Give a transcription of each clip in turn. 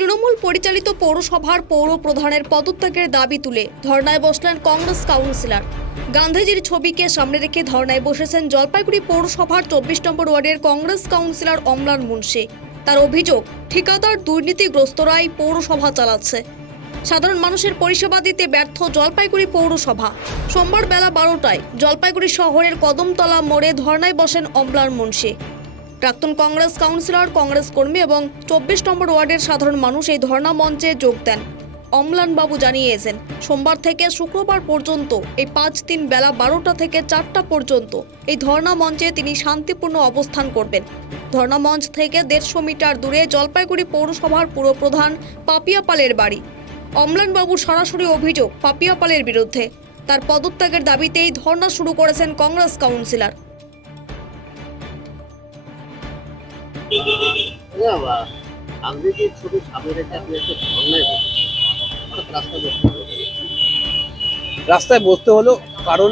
তৃণমূল পরিচালিত পৌরসভার পৌর প্রধানের পদত্যাগের দাবি তুলে ধর্নায় বসলেন কংগ্রেস কাউন্সিলর। গান্ধীজির ছবিকে সামনে রেখে ধর্নায় বসেছেন জলপাইগুড়ি পৌরসভার 24 নম্বর ওয়ার্ডের কংগ্রেস কাউন্সিলর অম্লান মুন্সি। তার অভিযোগ, ঠিকাদার দুর্নীতিগ্রস্তরাই পৌরসভা চালাচ্ছে। সাধারণ মানুষের পরিষেবা দিতে ব্যর্থ জলপাইগুড়ি পৌরসভা। সোমবার বেলা 12টায় জলপাইগুড়ি শহরের কদমতলা মোড়ে ধর্নায় বসেন অম্লান মুন্সি। প্রাক্তন কংগ্রেস কাউন্সিলর, কংগ্রেস কর্মী এবং 24 নম্বর ওয়ার্ডের সাধারণ মানুষ এই ধর্ণা মঞ্চে যোগ দেন। অম্লানবাবু জানিয়েছেন, সোমবার থেকে শুক্রবার পর্যন্ত এই 5 দিন বেলা 12টা থেকে 4টা পর্যন্ত এই ধর্ণা মঞ্চে তিনি শান্তিপূর্ণ অবস্থান করবেন। ধর্ণা মঞ্চ থেকে 150 মিটার দূরে জলপাইগুড়ি পৌরসভার পুরপ্রধান পাপিয়া পালের বাড়ি। অম্লানবাবুর সরাসরি অভিযোগ পাপিয়া পালের বিরুদ্ধে। তার পদত্যাগের দাবিতেই ধর্ণা শুরু করেছেন কংগ্রেস কাউন্সিলর। রাস্তায় বসতে হলো কারণ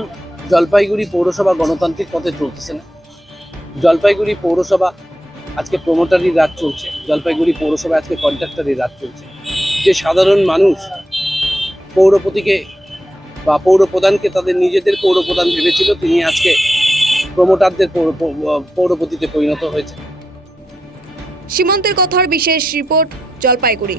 জলপাইগুড়ি পৌরসভা গণতান্ত্রিক পথে চলতেছে না। জলপাইগুড়ি পৌরসভা আজকে প্রমোটারির রাজ চলছে, জলপাইগুড়ি পৌরসভা আজকে কন্ট্রাক্টরের রাজ চলছে। যে সাধারণ মানুষ পৌরপতিকে বা পৌরপ্রধানকে তাদের নিজেদের পৌরপ্রধান ভেবেছিল, তিনি আজকে প্রমোটারদের পৌরপতিতে পরিণত হয়েছে। সীমান্তের কথার বিশেষ রিপোর্ট, জলপাইগুড়ি।